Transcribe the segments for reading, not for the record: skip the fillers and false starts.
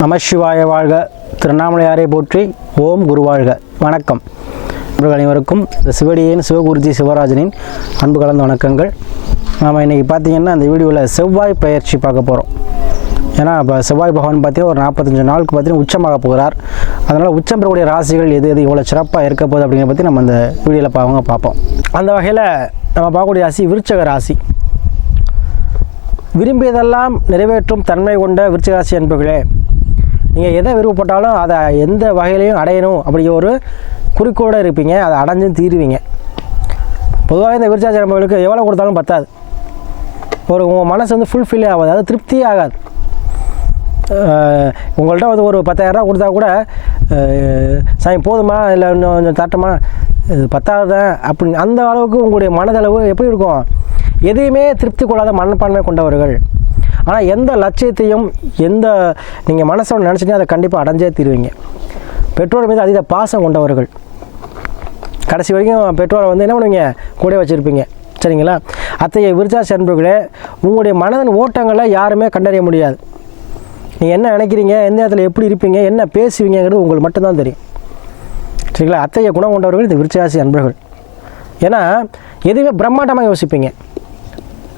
நமசிவாய வாழ்க. திருவண்ணாமலையாரை போற்றி. ஓம் குருவாழ்க. வணக்கம் இவர்கள் அனைவருக்கும் இந்த சிவடியின் சிவகுருஜி சிவராஜனின் அன்பு கலந்த வணக்கங்கள். நாம் இன்றைக்கி பார்த்திங்கன்னா இந்த வீடியோவில் செவ்வாய் பயிற்சி பார்க்க போகிறோம். ஏன்னா இப்போ செவ்வாய் பகவான் பார்த்தீங்கன்னா ஒரு 45 நாளுக்கு பார்த்தீங்கன்னா உச்சமாக போகிறார். அதனால் உச்சம் பெறக்கூடிய ராசிகள் எது எது இவ்வளோ சிறப்பாக இருக்க போகுது அப்படிங்கிறத பற்றி நம்ம இந்த வீடியோவில் பார்ப்போம். அந்த வகையில் நம்ம பார்க்கக்கூடிய ராசி விருச்சிக ராசி. விரும்பியதெல்லாம் நிறைவேற்றும் தன்மை கொண்ட விருச்சிக ராசி என்பர்களே, நீங்கள் எதை விருப்பப்பட்டாலும் அதை எந்த வகையிலையும் அடையணும் அப்படிங்கிற ஒரு குறிக்கோடு இருப்பீங்க. அதை அடைஞ்சும் தீருவீங்க. பொதுவாக இந்த விருச்சிக ராசி என்பவர்களுக்கு எவ்வளோ கொடுத்தாலும் பத்தாது. உங்கள் மனசு வந்து ஃபுல்ஃபில் ஆகாது, அது திருப்தியே ஆகாது. உங்கள்கிட்ட வந்து ஒரு 10,000 கொடுத்தா கூட சாமி போதுமா இல்லை இன்னும் கொஞ்சம் தட்டமா, இது 10,000 தான் அப்படி அந்த அளவுக்கு உங்களுடைய மனதளவு எப்படி இருக்கும்? எதையுமே திருப்தி கொள்ளாத மனப்பான்மை கொண்டவர்கள். ஆனால் எந்த லட்சியத்தையும் எந்த நீங்கள் மனசோட நினச்சிட்டே அதை கண்டிப்பாக அடைஞ்சே தீருவீங்க. பெற்றோர் மீது அதீத பாசம் கொண்டவர்கள். கடைசி வரைக்கும் பெற்றோரை வந்து என்ன பண்ணுவீங்க? கூட வச்சுருப்பீங்க. சரிங்களா? அத்தகைய விருச்சிக ராசி அன்பர்களே, உங்களுடைய மனதின் ஓட்டங்களை யாருமே கண்டறிய முடியாது. நீங்கள் என்ன நினைக்கிறீங்க, எந்த நேரத்தில் எப்படி இருப்பீங்க, என்ன பேசுவீங்கிறது உங்களுக்கு மட்டும்தான் தெரியும். சரிங்களா? அத்தகைய குணம் கொண்டவர்கள் இந்த விருச்சிக ராசி அன்பர்கள். ஏன்னா எதுவுமே பிரம்மாண்டமாக யோசிப்பீங்க.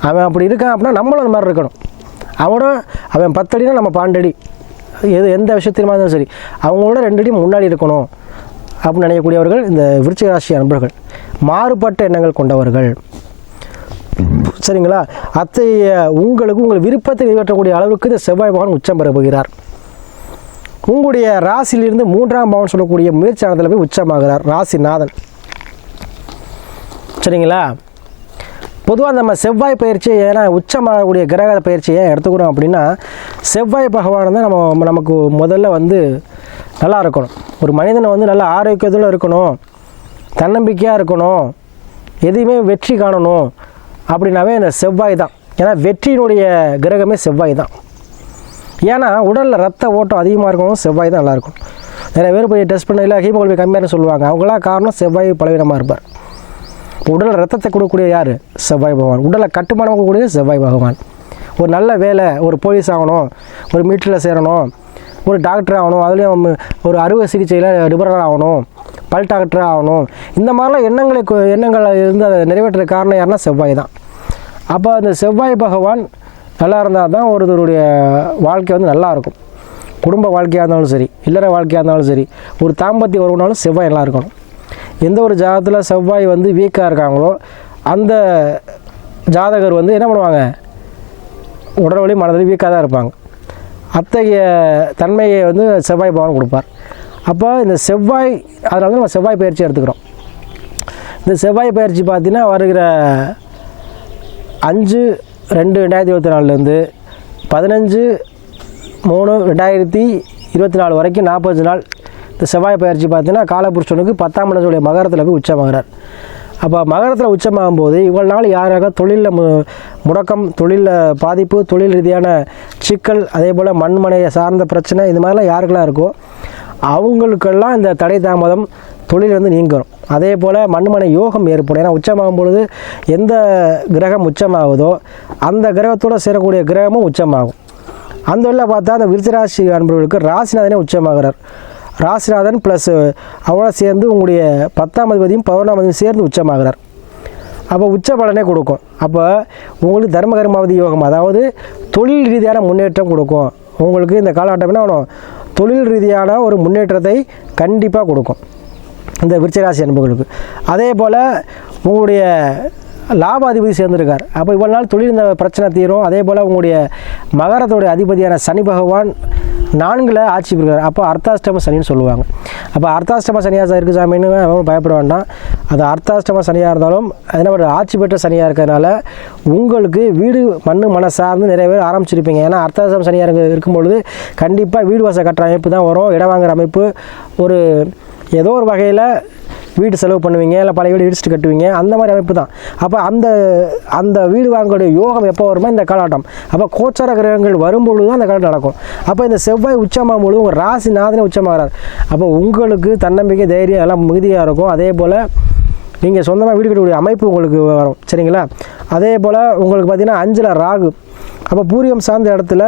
அவன் அப்படி இருக்கான் அப்படின்னா நம்மளும் அந்த மாதிரி இருக்கணும். அவன் 10 அடினா நம்ம 12 அடி. எந்த விஷயத்திலுமா இருந்தாலும் சரி, அவங்களோட 2 அடி முன்னாடி இருக்கணும் அப்படின்னு நினைக்கக்கூடியவர்கள் இந்த விருச்சிக ராசி அன்பர்கள். மாறுபட்ட எண்ணங்கள் கொண்டவர்கள். சரிங்களா? அத்தகைய உங்கள் விருப்பத்தை நிறைவேற்றக்கூடிய அளவுக்கு இந்த செவ்வாய் பகவான் உச்சம் பெற போகிறார். உங்களுடைய ராசியிலிருந்து 3ஆம் பவன் சொல்லக்கூடிய முயற்சியானதில் போய் உச்சமாகிறார் ராசிநாதன். சரிங்களா? பொதுவாக நம்ம செவ்வாய் பயிற்சியை ஏன்னா உச்சமாகக்கூடிய கிரக பயிற்சியை எடுத்துக்கிறோம் அப்படின்னா, செவ்வாய் பகவான் தான் நமக்கு முதல்ல வந்து நல்லா இருக்கணும். ஒரு மனிதனை வந்து நல்ல ஆரோக்கியத்தில் இருக்கணும், தன்னம்பிக்கையாக இருக்கணும், எதையுமே வெற்றி காணணும் அப்படின்னாவே இந்த செவ்வாய் தான். ஏன்னா வெற்றியினுடைய கிரகமே செவ்வாய் தான். ஏன்னா உடலில் ரத்த ஓட்டம் அதிகமாக இருக்கணும், செவ்வாய் தான் நல்லாயிருக்கும். நிறைய பேர் போய் டெஸ்ட் பண்ணல ஹீமோகுளோபின் கம்மியாக சொல்லுவாங்க. அவங்களாம் காரணம் செவ்வாய் பலவீனமாக இருப்பார். உடலில் ரத்தத்தை கொடுக்கக்கூடிய யார்? செவ்வாய் பகவான். உடலை கட்டுமானம் கொடுக்கக்கூடிய செவ்வாய் பகவான். ஒரு நல்ல வேலை, ஒரு போலீஸ் ஆகணும், ஒரு மிலிட்டரியில் சேரணும், ஒரு டாக்டர் ஆகணும், அதுலேயும் ஒரு அறுவை சிகிச்சையில் நிபுணர் ஆகணும், பல் டாக்டர் ஆகணும், இந்த மாதிரிலாம் எண்ணங்கள் இருந்து அதை நிறைவேற்ற காரணம் யாருன்னா செவ்வாய் தான். அப்போ அந்த செவ்வாய் பகவான் நல்லா இருந்தால் தான் ஒருத்தருடைய வாழ்க்கை வந்து நல்லாயிருக்கும். குடும்ப வாழ்க்கையாக இருந்தாலும் சரி, இல்லற வாழ்க்கையாக இருந்தாலும் சரி, ஒரு தாம்பத்திய உறவுனாலும் செவ்வாய் நல்லா இருக்கணும். எந்த ஒரு ஜாதகத்தில் செவ்வாய் வந்து வீக்காக இருக்காங்களோ அந்த ஜாதகர் வந்து என்ன பண்ணுவாங்க? உடல் வலி மனதில் வீக்காக தான் இருப்பாங்க. அத்தகைய தன்மையை வந்து செவ்வாய் பகவான் கொடுப்பார். அப்போ இந்த செவ்வாய், அதனால தான் நம்ம செவ்வாய் பயிற்சி எடுத்துக்கிறோம். இந்த செவ்வாய் பயிற்சி பார்த்திங்கன்னா வருகிற 5/2/2024 15/3/2024 வரைக்கும் 40 நாள் இந்த செவ்வாய் பயிற்சி பார்த்தீங்கன்னா காலபுருஷனுக்கு 10ஆம் இடத்துடைய மகரத்தில் போய் உச்சமாகிறார். அப்போ மகரத்தில் உச்சமாகும்போது இவ்வளோ நாள் யாராக தொழிலில் முடக்கம், தொழிலில் பாதிப்பு, தொழில் ரீதியான சிக்கல், அதே போல் மண்மனையை சார்ந்த பிரச்சனை, இந்த மாதிரிலாம் யாருக்கெல்லாம் இருக்கோ அவங்களுக்கெல்லாம் இந்த தடை தாமதம் தொழில் வந்து நீங்கும். அதே போல் மண்மனை யோகம் ஏற்படும். ஏன்னா உச்சமாகும் பொழுது எந்த கிரகம் உச்சமாகுதோ அந்த கிரகத்தோடு சேரக்கூடிய கிரகமும் உச்சமாகும். அந்த வழியில் பார்த்தா அந்த விருச்சிக ராசி அன்பர்களுக்கு ராசிநாதனே உச்சமாகிறார். ராசிநாதன் ப்ளஸ் அவனோட சேர்ந்து உங்களுடைய 10ஆம் அதிபதியும் 11ஆம் அதிபதியும் சேர்ந்து உச்சமாகிறார். அப்போ உச்ச பலனே கொடுக்கும். அப்போ உங்களுக்கு தர்மகர்மாவதி யோகம், அதாவது தொழில் ரீதியான முன்னேற்றம் கொடுக்கும். உங்களுக்கு இந்த காலகட்டம் என்ன ஆகணும்? தொழில் ரீதியான ஒரு முன்னேற்றத்தை கண்டிப்பாக கொடுக்கும் இந்த விருச்சிக ராசி அன்பர்களுக்கு. அதே போல் உங்களுடைய லாப அதிபதி சேர்ந்துருக்கார். அப்போ இவ்வளோ நாள் தொழில் இந்த பிரச்சனை தீரும். அதே போல் உங்களுடைய மகரத்தோடைய அதிபதியான சனி பகவான் 4ல் ஆட்சி பெறுகிறார். அப்போ அர்த்தாஷ்டம சனின்னு சொல்லுவாங்க. அப்போ அர்த்தாஷ்டம சனியாக இருக்குது சாமின்னு பயப்பட வேண்டாம். அது அர்த்தாஷ்டம சனியாக இருந்தாலும் என்ன ஒரு ஆட்சி பெற்ற சனியாக இருக்கிறதுனால உங்களுக்கு வீடு மண் சார்ந்து நிறைய பேர் ஆரம்பிச்சிருப்பீங்க. ஏன்னா அர்த்தாஷ்டம சனியாக இருக்கும்பொழுது கண்டிப்பாக வீடு வாசல் கட்டுற அமைப்பு தான் வரும். இடம் வாங்குகிற அமைப்பு, ஒரு ஏதோ ஒரு வகையில் வீடு செலவு பண்ணுவீங்க, இல்லை பழைய வீடு இடிச்சுட்டு கட்டுவீங்க, அந்த மாதிரி அமைப்பு தான். அப்போ அந்த வீடு வாங்கக்கூடிய யோகம் எப்போ வருமோ இந்த காலகட்டம். அப்போ கோச்சார கிரகங்கள் வரும்பொழுது தான் அந்த காலகட்டம் நடக்கும். அப்போ இந்த செவ்வாய் உச்சமாகும் பொழுது உங்கள் ராசிநாதனே உச்சமாகிறார். அப்போ உங்களுக்கு தன்னம்பிக்கை, தைரியம் எல்லாம் மிகுதியாக இருக்கும். அதே போல் நீங்கள் சொந்தமாக வீடு கட்டக்கூடிய அமைப்பு உங்களுக்கு வரும். சரிங்களா? அதே போல் உங்களுக்கு பார்த்திங்கன்னா 5ல் ராகு, அப்போ பூர்வீகம் சார்ந்த இடத்துல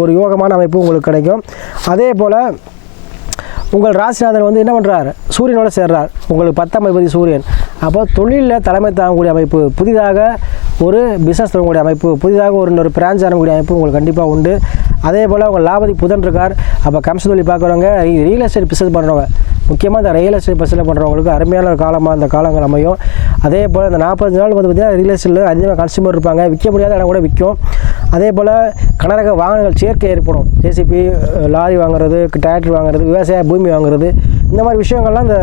ஒரு யோகமான அமைப்பு உங்களுக்கு கிடைக்கும். அதே போல் உங்கள் ராசிநாதன் வந்து என்ன பண்ணுறார், சூரியனோட சேர்றார், உங்களுக்கு 10ஆம் அதிபதி சூரியன். அப்போ தொழிலில் தலைமை தாங்கக்கூடிய அமைப்பு, புதிதாக ஒரு பிஸ்னஸ் தொடங்கக்கூடிய அமைப்பு, புதிதாக இன்னொரு பிரான்ச் ஆகக்கூடிய அமைப்பு உங்களுக்கு கண்டிப்பாக உண்டு. அதே போல் உங்கள் லாபதி புதன் இருக்கார். அப்போ கமிஷன் தொழில் பார்க்குறவங்க, ரியல் எஸ்டேட் பிஸ்னஸ் பண்ணுறவங்க, முக்கியமாக இந்த ரியல் எஸ்டேட் பிஸ்னஸ் பண்ணுறவங்களுக்கு அருமையான ஒரு காலமாக அந்த காலங்கள் அமையும். அதே போல் இந்த 45 நாள் வந்து பார்த்திங்கன்னா ரியல் எஸ்டேட்டில் அதிகமாக கன்சியூமர் இருப்பாங்க, விற்க முடியாத இடம் கூட விற்கும். அதே போல் கனரக வாகனங்கள் சேர்க்கை ஏற்படும், ஜேசிபி, லாரி வாங்குறது, டிராக்டர் வாங்குறது, விவசாய பூமி வாங்குறது, இந்த மாதிரி விஷயங்கள்லாம் இந்த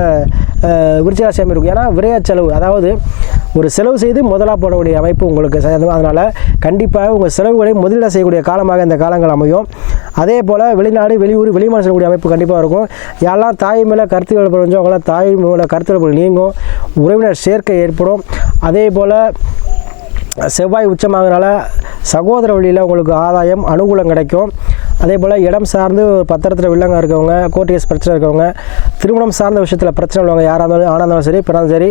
விருச்சிக ராசி இருக்கும். ஏன்னா விரைய செலவு, அதாவது ஒரு செலவு செய்து முதலாக போடக்கூடிய அமைப்பு உங்களுக்கு. அதனால் கண்டிப்பாக உங்கள் செலவுகளை முதலீடு செய்யக்கூடிய காலமாக இந்த காலங்கள் அமையும். அதே போல் வெளிநாடு, வெளியூர், வெளிமாநிலம் செய்யக்கூடிய அமைப்பு கண்டிப்பாக இருக்கும். யாரெல்லாம் தாய் மேலே கருத்து வேலைப்படுறோம் அவங்களாம் தாய் மேலே கருத்து வேலைப்பட நீங்கும், உறவினர் சேர்க்கை ஏற்படும். அதே போல் செவ்வாய் உச்சமாகனால சகோதர வழியில் உங்களுக்கு ஆதாயம், அனுகூலம் கிடைக்கும். அதே போல் இடம் சார்ந்து பத்திரத்தில் வில்லங்க இருக்கவங்க, கோர்ட் கேஸ் பிரச்சனை இருக்கவங்க, திருமணம் சார்ந்த விஷயத்தில் பிரச்சனை உள்ளவங்க யாராக இருந்தாலும், ஆனாக இருந்தாலும் சரி, பிறந்தாலும் சரி,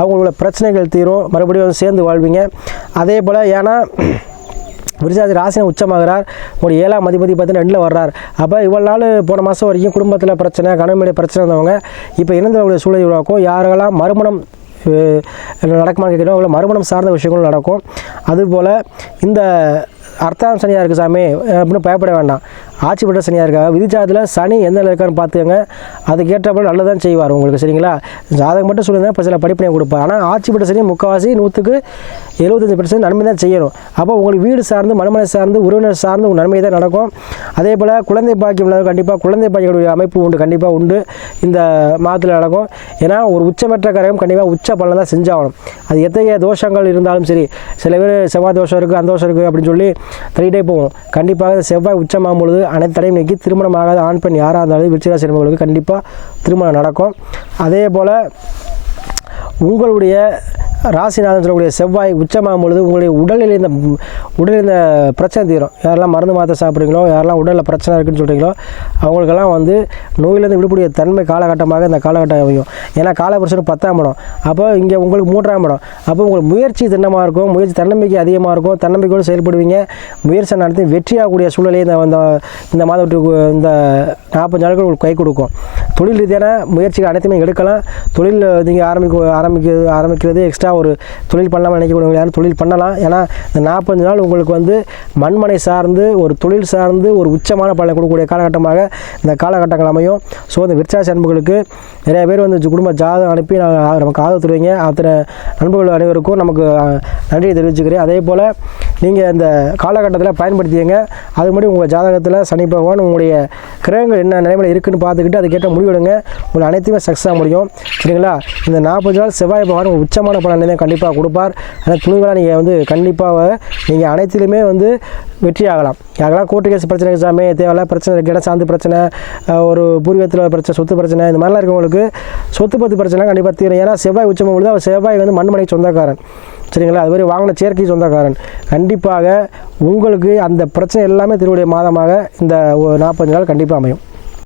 அவங்களோட பிரச்சனைகள் தீரும், மறுபடியும் சேர்ந்து வாழ்வீங்க. அதே போல் ஏன்னா விருச்சிக ராசியை உச்சமாகிறார், ஒரு 7ஆம் அதிபதி பார்த்தீங்கன்னா 2ல் வர்றார். அப்போ இவ்வளோ நாள் போன மாதம் வரைக்கும் குடும்பத்தில் பிரச்சனை, கணவனுடைய பிரச்சனை இருந்தவங்க இப்போ இணைந்தவங்களுடைய சூழலை உருவாக்கும். யாரெல்லாம் மறுமணம் நடக்குமான்னு கேட்குறோம், அவ்வளோ மறுமணம் சார்ந்த விஷயங்களும் நடக்கும். அதுபோல் இந்த அர்த்தாம் சனியாக இருக்குது சாமி அப்படின்னு பயப்பட வேண்டாம். ஆட்சி பெற்ற சனியாக இருக்காங்க, விதிச்சாதத்தில் சனி எந்த இருக்கான்னு பார்த்துக்கங்க, அதுக்கேற்றப்போ நல்லதான் செய்வார் உங்களுக்கு. சரிங்களா, ஜாதகம் மட்டும் சொல்லுங்கள், இப்போ சில படிப்பினை கொடுப்பார். ஆனால் ஆட்சி பெற்ற சனி முக்கால்வாசி 100க்கு 75% நன்மை தான் செய்யணும். அப்போ உங்களுக்கு வீடு சார்ந்து, மனமனை சார்ந்து, உறவினர் சார்ந்து உங்கள் நன்மை தான் நடக்கும். அதே போல் குழந்தை பாக்கியம் உள்ளது, கண்டிப்பாக குழந்தை பாக்கிய அமைப்பு உண்டு, கண்டிப்பாக உண்டு, இந்த மாதத்தில் நடக்கும். ஏன்னா ஒரு உச்சமற்ற காரியம் கண்டிப்பாக உச்ச பலன் தான் செஞ்சாகணும். அது எத்தகைய தோஷங்கள் இருந்தாலும் சரி, சில பேர் செவ்வாய் தோஷம் இருக்குது, அந்த தோஷம் இருக்குது அப்படின்னு சொல்லி தள்ளிட்டே போவோம். கண்டிப்பாக செவ்வாய் உச்சமாகும் பொழுது அனைத்து தடையும் நீக்கி திருமணம் ஆகாத ஆண் பெண் யாராக இருந்தாலும் விருச்சிக ராசி என்பவர்களுக்கு கண்டிப்பாக திருமணம் நடக்கும். அதே போல் உங்களுடைய ராசிநாதன் சொல்லக்கூடிய செவ்வாய் உச்சமாகும் பொழுது உங்களுடைய உடலில் இந்த பிரச்சனை தீரும். யாரெல்லாம் மருந்து மாத்திரை சாப்பிட்றீங்களோ, யாரெல்லாம் உடலில் பிரச்சனை இருக்குதுன்னு சொல்கிறீங்களோ, அவங்களுக்கெல்லாம் வந்து நோயிலேருந்து விடக்கூடிய தன்மை காலகட்டமாக இந்த காலகட்டம் அமையும். ஏன்னா காலபுருஷனுக்கு 10ஆம் இடம், அப்போ இங்கே உங்களுக்கு 3ஆம் இடம். அப்போ உங்களுக்கு முயற்சி திண்ணமாக இருக்கும், முயற்சி தன்னம்பிக்கை அதிகமாக இருக்கும், தன்னம்பிக்கையோடு செயல்படுவீங்க, முயற்சி நடத்தி வெற்றியாகக்கூடிய சூழலை இந்த மாதத்துக்கு இந்த 40 நாட்கள் உங்களுக்கு கை கொடுக்கும். தொழில் ரீதியான முயற்சிகள் அனைத்துமே எடுக்கலாம். தொழில் நீங்கள் ஆரம்பிக்கிறது எக்ஸ்ட்ரா ஒரு தொழில் பண்ணலாமல் நினைக்கக்கூடிய யாரும் தொழில் பண்ணலாம். ஏன்னா இந்த 40 நாள் உங்களுக்கு வந்து மண்மனை சார்ந்து ஒரு தொழில் சார்ந்து ஒரு உச்சமான பலனை கொடுக்கக்கூடிய காலகட்டமாக இந்த காலகட்டங்கள் அமையும். ஸோ இந்த விருச்சிக ராசி அன்புகளுக்கு நிறைய பேர் வந்து குடும்ப ஜாதகம் அனுப்பி நமக்கு ஆதரவு தருவீங்க. அத்தனை நண்பர்கள் அனைவருக்கும் நமக்கு நன்றியை தெரிவிச்சுக்கிறேன். அதே போல் நீங்கள் இந்த காலகட்டத்தில் பயன்படுத்திங்க. அது மாதிரி உங்கள் ஜாதகத்தில் சனி பகவான் உங்களுடைய கிரகங்கள் என்ன நிலைமையில் இருக்குதுன்னு பார்த்துக்கிட்டு அதுக்கேற்ற முடிவெடுங்க. உங்களை அனைத்துமே சக்ஸஸாக முடியும். சரிங்களா, இந்த 40 நாள் செவ்வாய் பகவான் உச்சமான பலனை தான் கண்டிப்பாக கொடுப்பார். ஆனால் துணிகளாக நீங்கள் வந்து கண்டிப்பாக நீங்கள் அனைத்திலுமே வந்து வெற்றி ஆகலாம். யாரெல்லாம் கோர்ட்டு கேஸ் பிரச்சனை எக்ஸாமே தேவையில்ல பிரச்சனை இருக்குது, இடம் சார்ந்து பிரச்சனை, ஒரு பூர்வீகத்தில் பிரச்சனை, சொத்து பிரச்சனை, இந்த மாதிரிலாம் இருக்கவங்களுக்கு சொத்து பத்து பிரச்சனை கண்டிப்பாக தீரும். ஏன்னா செவ்வாய் உச்சம் பொழுது அவர் செவ்வாய் வந்து மண்மனைக்கு சொந்தக்காரன். சரிங்களா, அது மாதிரி வாங்கின சேர்க்கை சொந்தக்காரன். கண்டிப்பாக உங்களுக்கு அந்த பிரச்சனை எல்லாமே திருவுடைய மாதமாக இந்த 40 நாள் கண்டிப்பாக அமையும்.